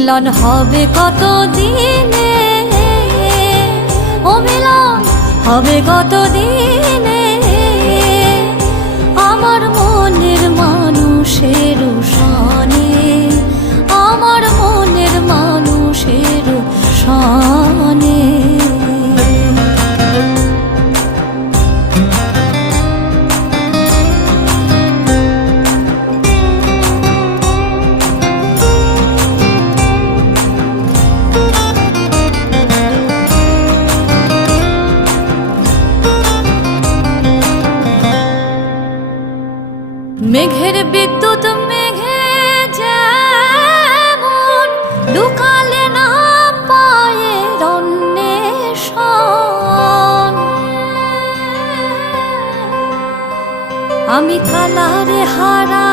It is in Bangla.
মিলন হবে কত দিনে, ও মিলন হবে কত দিনে, আমার মনের মানুষের সনে, আমার মনের মানুষের সনে। মেঘের বিদ্যুৎ মেঘে যেমন লুকালে না পায়ের অন্বেষণ, আমি কালারে হারা